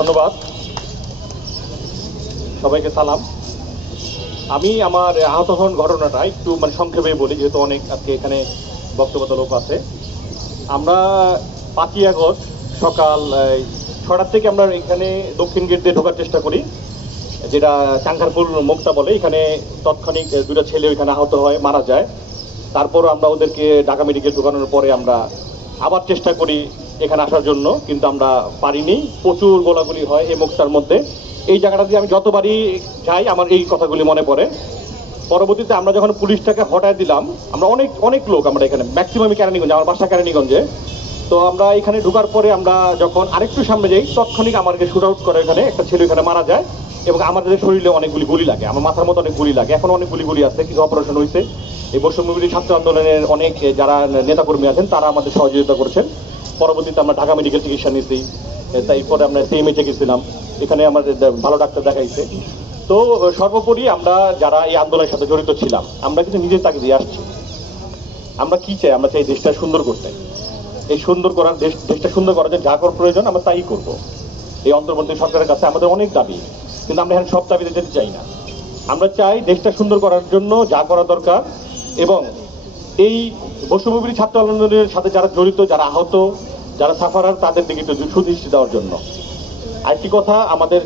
ধন্যবাদ। সবাইকে সালাম। আমি আমার আহত হন ঘটনাটা একটু সংক্ষেপে বলি, যেহেতু অনেক আজকে এখানে বক্তব্য লোক আছে। আমরা 5ই আগস্ট সকাল 6টার থেকে আমরা এখানে দক্ষিণ গেট দিয়ে ঢোকার চেষ্টা করি, যেটা চাঙ্গারপুর মুক্তা বলে। এখানে তৎক্ষণিক দুটো ছেলে ওইখানে আহত হয়, মারা যায়। তারপর আমরা ওদেরকে ঢাকা মেডিকেল ঢোকানোর পরে আমরা আবার চেষ্টা করি এখানে আসার জন্য, কিন্তু আমরা পারিনি। প্রচুর গোলাগুলি হয় এই মুক্তার মধ্যে। এই জায়গাটা দিয়ে আমি যতবারই যাই আমার এই কথাগুলি মনে পড়ে। পরবর্তীতে আমরা যখন পুলিশটাকে হটায় দিলাম, আমরা অনেক অনেক লোক, আমরা এখানে ম্যাক্সিমামই কেরানীগঞ্জে, আমার বাসা কেরানীগঞ্জে। তো আমরা এখানে ঢোকার পরে আমরা যখন আরেকটু সামনে যাই, তৎক্ষণিক আমাদেরকে শুট আউট করে। এখানে একটা ছেলে এখানে মারা যায় এবং আমাদের শরীরে অনেকগুলি গুলি লাগে, আমার মাথার মতো অনেক গুলি লাগে, এখন অনেক গুলি আছে। কিছু অপারেশন হয়েছে। এই বৈষম্যবিরোধী ছাত্র আন্দোলনের অনেক যারা নেতাকর্মী আছেন তারা আমাদের সহযোগিতা করছেন। পরবর্তীতে আমরা ঢাকা মেডিকেল চিকিৎসা নিয়েছি। তারপরে আমরা সিএমএইচে গেছিলাম, এখানে আমাদের ভালো ডাক্তার দেখাইছে। তো সর্বোপরি আমরা যারা এই আন্দোলনের সাথে জড়িত ছিলাম, আমরা কিন্তু নিজের তাকে দিয়ে আসছি। আমরা কি চাই? আমরা চাই দেশটা সুন্দর করতে। এই সুন্দর করার দেশটা সুন্দর করার জন্য যা করার প্রয়োজন আমরা তাই করব। এই অন্তর্বর্তী সরকারের কাছে আমাদের অনেক দাবি, কিন্তু আমরা এখানে সব দাবিতে যেতে চাই না। আমরা চাই দেশটা সুন্দর করার জন্য যা করা দরকার, এবং এই বৈষম্যবিরোধী ছাত্র আন্দোলনের সাথে যারা জড়িত, যারা আহত, যারা সাফারার, তাদের দিকে একটু সুদৃষ্টি দেওয়ার জন্য। আরেকটি কথা, আমাদের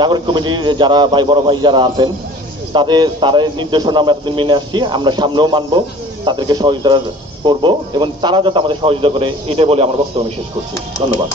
নাগরিক কমিটির যারা বড় ভাই যারা আছেন, তাদের নির্দেশনা আমরা এতদিন মেনে আসছি, আমরা সামনেও মানবো, তাদেরকে সহযোগিতা করব এবং তারা যাতে আমাদের সহযোগিতা করে, এটাই বলে আমার বক্তব্য আমি শেষ করছি। ধন্যবাদ।